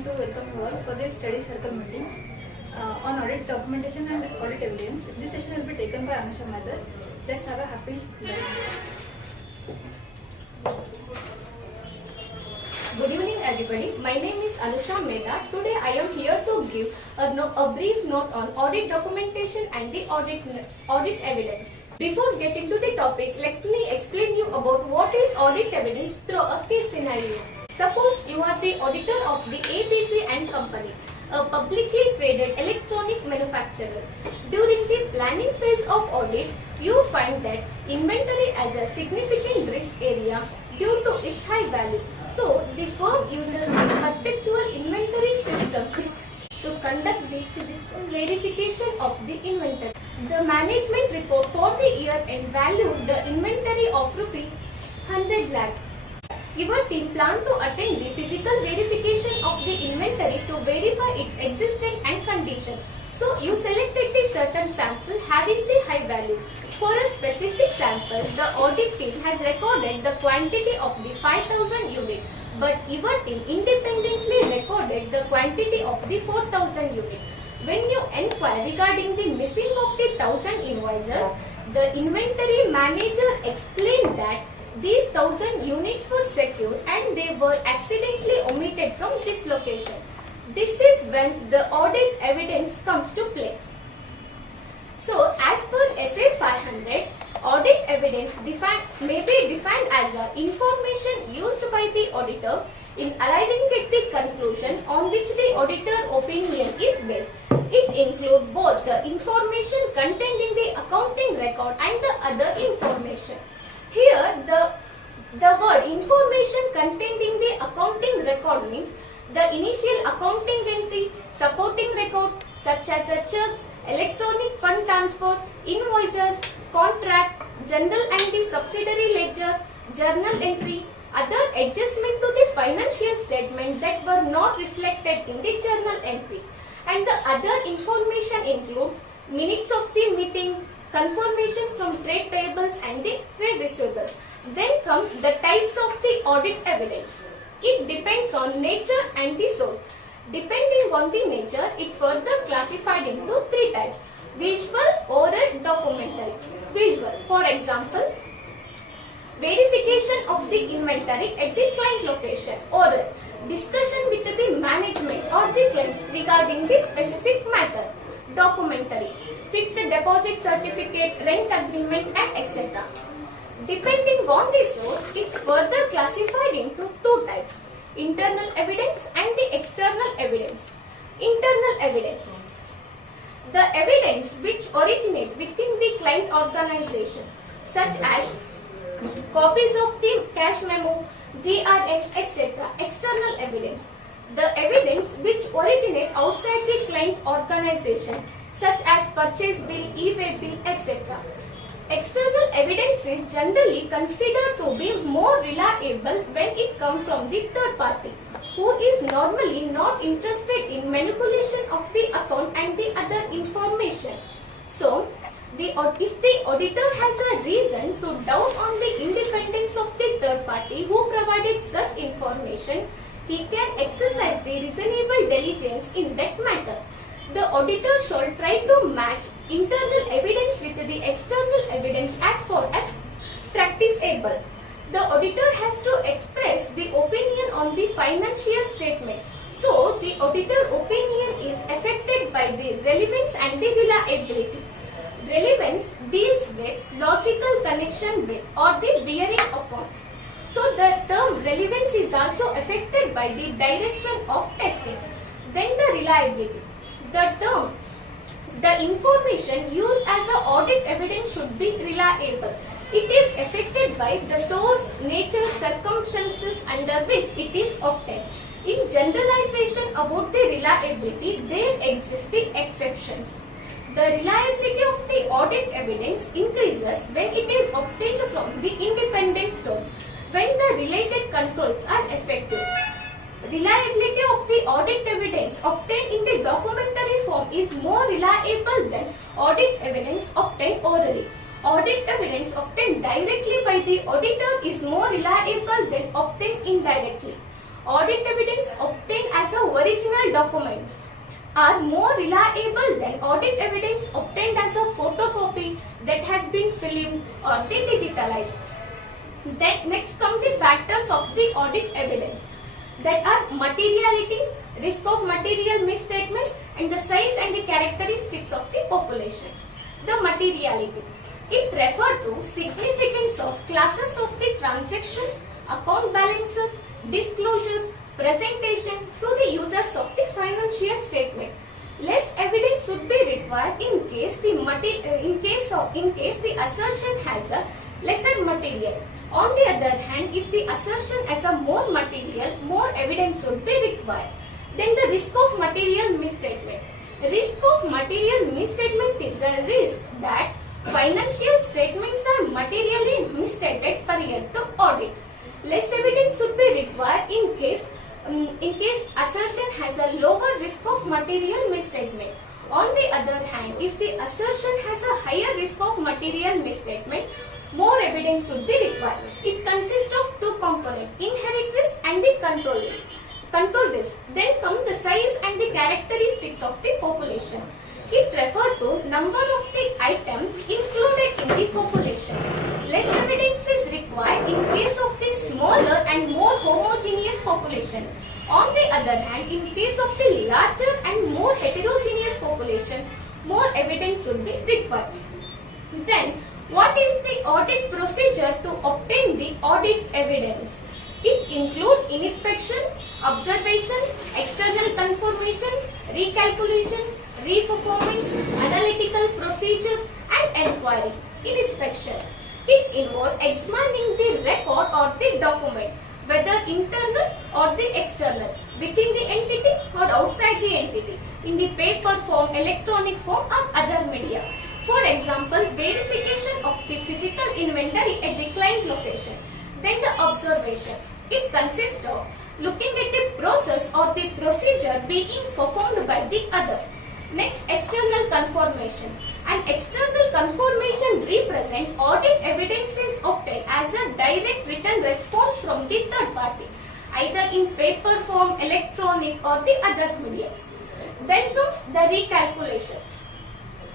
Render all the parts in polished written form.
want to welcome you all for this study circle meeting on audit documentation and audit evidence. This session will be taken by Anusha medar. Let's have a happy learning. Good evening everybody. My name is Anusha medar. Today I am here to give a brief note on audit documentation and the audit evidence. Before getting to the topic, let me explain you about what is audit evidence through a case scenario. Suppose you are the auditor of the ABC and Company, a publicly traded electronic manufacturer. During the planning phase of audit, you find that inventory as a significant risk area due to its high value. So, the firm uses the perpetual inventory system to conduct the physical verification of the inventory. The management report for the year end valued the inventory of ₹100 lakh. Your team planned to attend the physical verification of the inventory to verify its existence and condition. So, you selected the certain sample having the high value. For a specific sample, the audit team has recorded the quantity of the 5,000 unit, but your team independently recorded the quantity of the 4,000 unit. When you inquire regarding the missing of the 1,000 invoices, the inventory manager explained that these 1,000 units were secured and they were accidentally omitted from this location. This is when the audit evidence comes to play. So, as per SA 500, audit evidence may be defined as information used by the auditor in arriving at the conclusion on which the auditor opinion is based. It includes both the information contained in the accounting record and the other information. Here, the word information contained in the accounting record means the initial accounting entry, supporting record such as the checks, electronic fund transfer, invoices, contract, general and the subsidiary ledger, journal entry, other adjustment to the financial statement that were not reflected in the journal entry. And the other information include minutes of the meeting, confirmation from trade payables and the trade receivables. Then comes the types of the audit evidence. It depends on nature and the source. Depending on the nature, it further classified into three types: visual, oral, documentary. Visual, for example, verification of the inventory at the client location. Oral, discussion with the management or the client regarding the specific matter. Documentary, fixed deposit certificate, rent agreement and etc. Depending on the source, it further classified into two types: internal evidence and the external evidence. Internal evidence, the evidence which originate within the client organization, such as copies of the cash memo, GRS, etc. External evidence, the evidence which originate outside the client organization, such as purchase bill, e-way bill, etc. External evidence is generally considered to be more reliable when it comes from the third party, who is normally not interested in manipulation of the account and the other information. So, if the auditor has a reason to doubt on the independence of the third party who provided such information, he can exercise the reasonable diligence in that matter. The auditor shall try to match internal evidence with the external evidence as far as practicable. The auditor has to express the opinion on the financial statement. So, the auditor opinion is affected by the relevance and the reliability. Relevance deals with logical connection with or the bearing upon. So, the term relevance is also affected by the direction of testing. Then the reliability. The information used as an audit evidence should be reliable. It is affected by the source, nature, circumstances under which it is obtained. In generalization about the reliability, there exist the exceptions. The reliability of the audit evidence increases when it is obtained from the independent source, when the related controls are effective. Reliability of the audit evidence obtained in the documentary form is more reliable than audit evidence obtained orally. Audit evidence obtained directly by the auditor is more reliable than obtained indirectly. audit evidence obtained as a original documents are more reliable than audit evidence obtained as a photocopy that has been filmed or digitalized. Then next comes the factors of the audit evidence, that are materiality, risk of material misstatement, and the size and the characteristics of the population. The materiality, it refers to significance of classes of the transaction, account balances, disclosure, presentation to the users of the financial statement. Less evidence should be required in case the assertion has a lesser material. On the other hand, if the assertion has a more material, more evidence should be required. Then the risk of material misstatement. Risk of material misstatement is a risk that financial statements are materially misstated prior to audit. Less evidence should be required in case assertion has a lower risk of material misstatement. On the other hand, if the assertion has a higher risk of material misstatement, more evidence should be required. It consists of two components, inherent risk and the control risk. Then come the size and the characteristics of the population. It refers to number of the items included in the population. Less evidence is required in case of the smaller and more homogeneous population. On the other hand, in case of the larger and more heterogeneous population, more evidence should be required. Then, what is the audit procedure to obtain the audit evidence? It includes inspection, observation, external confirmation, recalculation, reperformance, analytical procedure, and inquiry. Inspection, it involves examining the record or the document, whether internal or the external, within the entity or outside the entity, in the paper form, electronic form, or other media. For example, verification of the physical inventory at the client location. Then the observation, it consists of looking at the process or the procedure being performed by the other. Next, external confirmation. An external confirmation represents audit evidence is obtained as a direct written response from the third party, either in paper form, electronic, or the other media. Then comes the recalculation.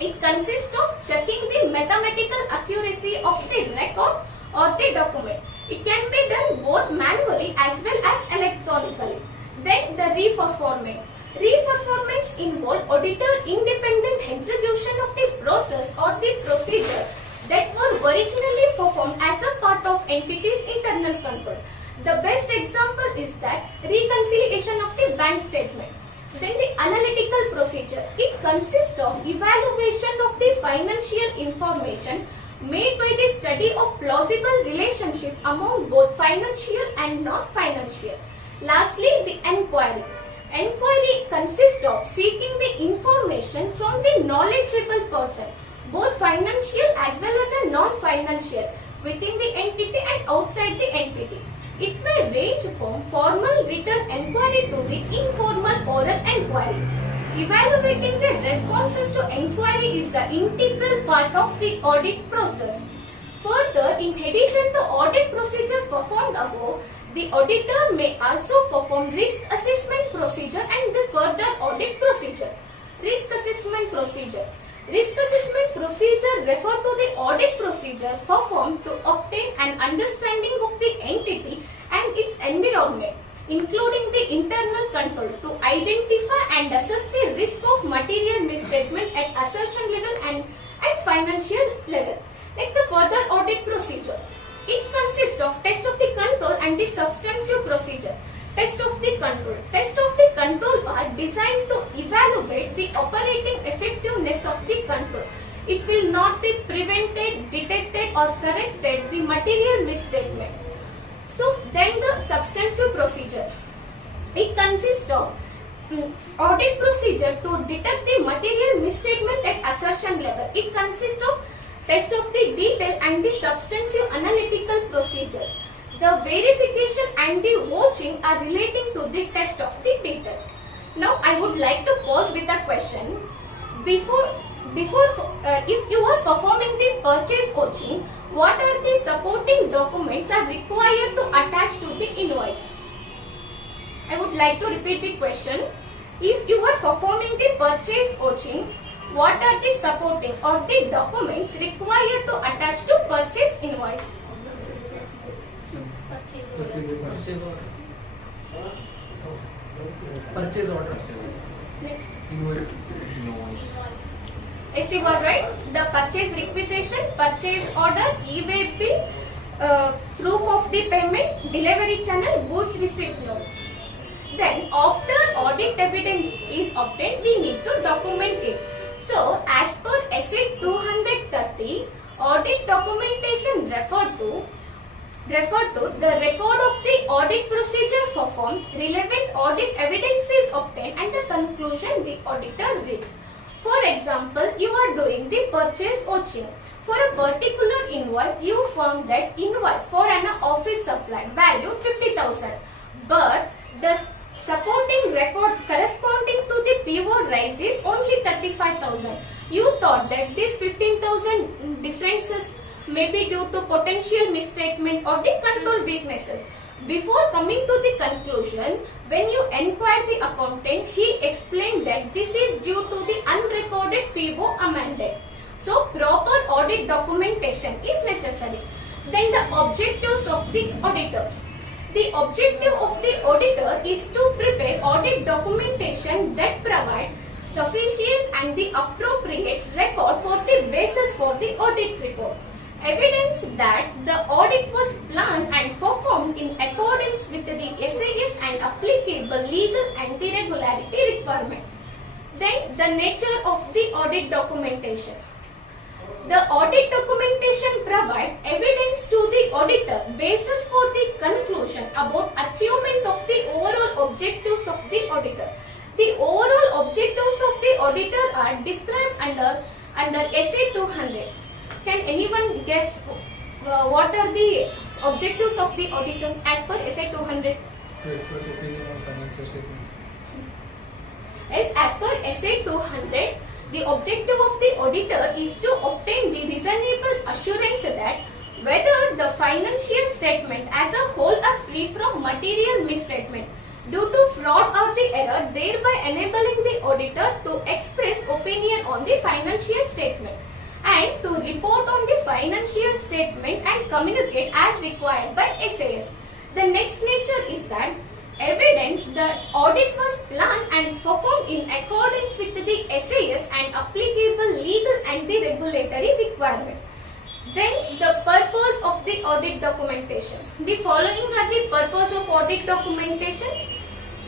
It consists of checking the mathematical accuracy of the record or the document. It can be done both manually as well as electronically. Then the reperformance. Reperformance involves auditor independent execution of the process or the procedure that were originally performed as a part of entity's internal control. The best example is that reconciliation of the bank statement. Then the analytical procedure. It consists of evaluation of the financial information made by the study of plausible relationship among both financial and non-financial. Lastly, the inquiry. Inquiry consists of seeking the information from the knowledgeable person, both financial as well as a non-financial, within the entity and outside the entity. It may range from formal written inquiry to the informal oral inquiry. Evaluating the responses to inquiry is the integral part of the audit process. Further, in addition to audit procedure performed above, the auditor may also perform risk assessment procedure and the further audit procedure. Risk assessment procedure. Risk assessment procedure refers to the audit procedure performed to obtain an understanding of the entity and its environment, including the internal control, to identify and assess the risk of material misstatement at assertion level and at financial level. Next, the further audit procedure. It consists of test of the control and the substantive procedure. Test of the control. Test of the control are designed to evaluate the operating effectiveness of the control. It will not be prevented, detected, or corrected the material misstatement. So then the substantive procedure. It consists of audit procedure to detect the material misstatement at assertion level. It consists of test of the detail and the substantive analytical procedure. The verification and the watching are relating to the test of the detail. Now I would like to pause with a question. If you are performing the purchase watching, what are the supporting documents are required to attach to the invoice? I would like to repeat the question. If you are performing the purchase coaching, what are the supporting or the documents required to attach to purchase invoice? Purchase order. Next. Invoice. Yes, you are right. The purchase requisition, purchase order, e-way bill, proof of the payment, delivery channel, goods receipt note. Then after audit evidence is obtained, we need to document it. So as per SA 230, audit documentation referred to the record of the audit procedure performed, relevant audit evidence is obtained, and the conclusion the auditor reached. For example, you are doing the purchase coaching. For a particular invoice, you found that invoice for an office supply value 50,000, but the supporting record corresponding to the PO raised is only 35,000. You thought that this 15,000 differences may be due to potential misstatement or the control weaknesses. Before coming to the conclusion, when you inquire the accountant, he explained that this is due to the unrecorded PO amended. So proper audit documentation is necessary. Then the objectives of the auditor. The objective of the auditor is to prepare audit documentation that provide sufficient and the appropriate record for the basis for the audit report. Evidence that the audit was planned and performed in accordance with the SAS and applicable legal and the regularity requirement. Then the nature of the audit documentation. The audit documentation provides evidence to the auditor basis for the conclusion about achievement of the overall objectives of the auditor. The overall objectives of the auditor are described under SA 200. Can anyone guess what are the objectives of the auditor as per SA 200? To express opinion on financial statements. Yes, as per SA 200, the objective of the auditor is to obtain the reasonable assurance that whether the financial statement as a whole are free from material misstatement due to fraud or the error, thereby enabling the auditor to express opinion on the financial statement and to report on the financial statement and communicate as required by SAS. The next nature is that evidence the audit was planned and performed in accordance with the SAS and applicable legal and the regulatory requirement. Then the purpose of the audit documentation. The following are the purpose of audit documentation.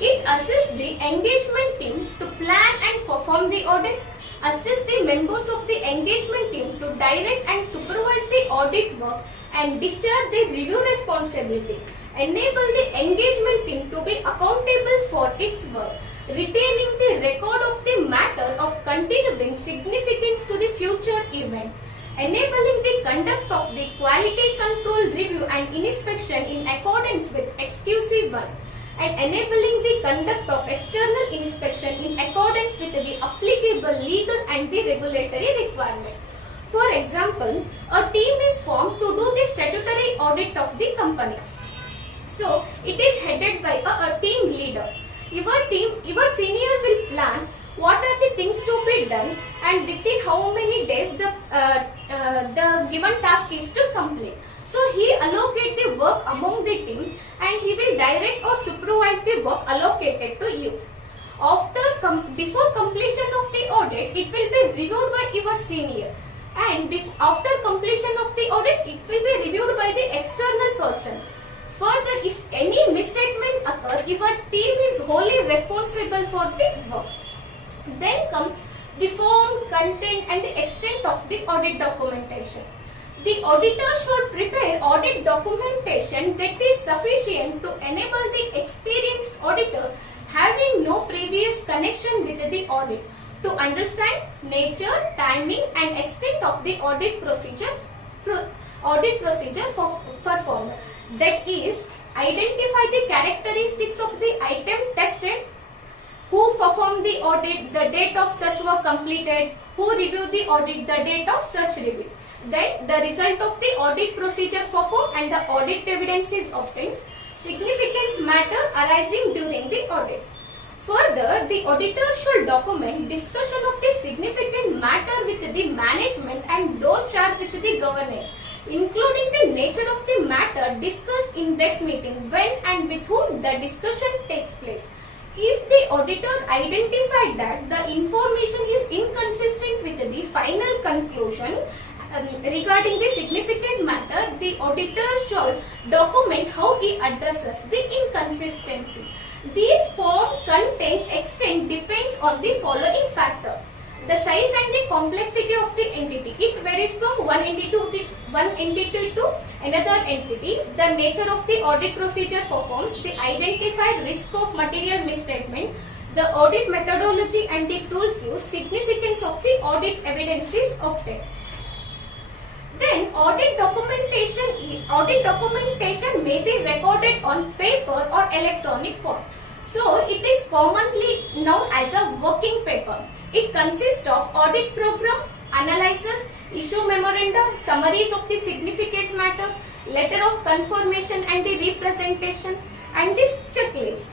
It assists the engagement team to plan and perform the audit, assist the members of the engagement team to direct and supervise the audit work and discharge the review responsibility, enable the engagement team to be accountable for its work, retaining the record of the matter of continuing significance to the future event, enabling the conduct of the quality control review and inspection in accordance with exclusive one, and enabling the conduct of external inspection in accordance with the applicable legal and the regulatory requirement. For example, a team is formed to do the statutory audit of the company. So, it is headed by a team leader. Your senior will plan what are the things to be done and within how many days the given task is to complete. So he allocate the work among the team and he will direct or supervise the work allocated to you. Before completion of the audit, it will be reviewed by your senior, and after completion of the audit, it will be reviewed by the external person. Further, if any misstatement occurs, your team is wholly responsible for the work. Then comes the form, content and the extent of the audit documentation. The auditor should prepare audit documentation that is sufficient to enable the experienced auditor having no previous connection with the audit to understand nature, timing and extent of the audit procedure performed. That is, identify the characteristics of the item tested, who performed the audit, the date of such work completed, who reviewed the audit, the date of such review. Then the result of the audit procedure performed and the audit evidence is obtained. significant matter arising during the audit. Further, the auditor should document discussion of the significant matter with the management and those charged with the governance, including the nature of the matter discussed in that meeting, when and with whom the discussion takes place. If the auditor identified that the information is inconsistent with the final conclusion regarding the significant matter, the auditor shall document how he addresses the inconsistency. These form, content, extent depends on the following factor: the size and the complexity of the entity. It varies from one entity to another entity. The nature of the audit procedure performed, the identified risk of material misstatement, the audit methodology and the tools used, significance of the audit evidences obtained. Then audit documentation may be recorded on paper or electronic form. So it is commonly known as a working paper. It consists of audit program, analysis, issue memoranda, summaries of the significant matter, letter of confirmation and the representation, and this checklist.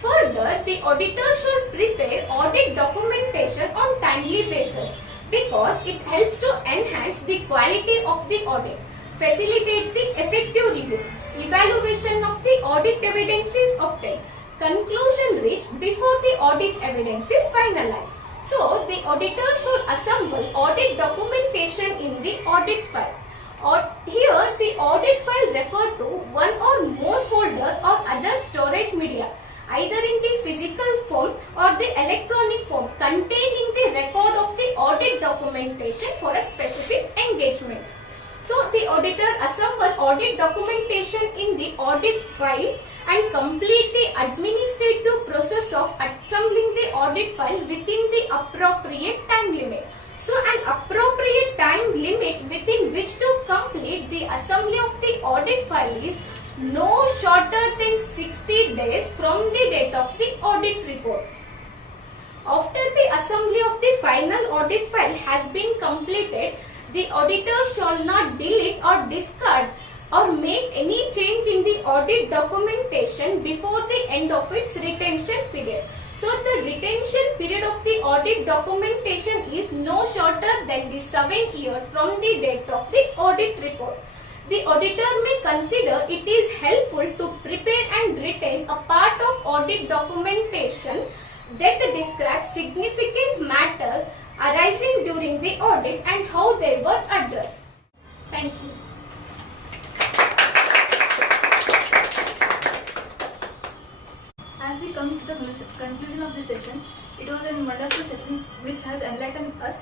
Further, the auditor should prepare audit documentation on timely basis, because it helps to enhance the quality of the audit, facilitate the effective review, evaluation of the audit evidences obtained, conclusion reached before the audit evidence is finalized. So, the auditor should assemble audit documentation in the audit file. Here, the audit file refer to one or more folder or other storage media, either in the physical form or the electronic form, containing the record of the audit documentation for a specific engagement. So, the auditor assemble audit documentation in the audit file and complete the administrative process of assembling the audit file within the appropriate time limit. So, an appropriate time limit within which to complete the assembly of the audit file is no shorter than 60 days from the date of the audit report. After the assembly of the final audit file has been completed, the auditor shall not delete or discard or make any change in the audit documentation before the end of its retention period. So, the retention period of the audit documentation is no shorter than the 7 years from the date of the audit report. The auditor may consider it is helpful to prepare and retain a part of audit documentation that describes significant matter arising during the audit and how they were addressed. Thank you. As we come to the conclusion of this session, it was a wonderful session which has enlightened us.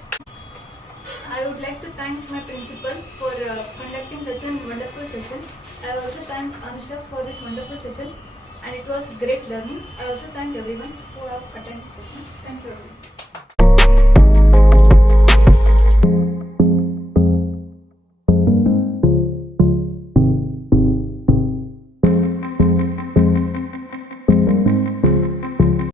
I would like to thank my principal for conducting such a wonderful session. I also thank Anusha for this wonderful session, and it was great learning. I also thank everyone who have attended the session. Thank you everyone.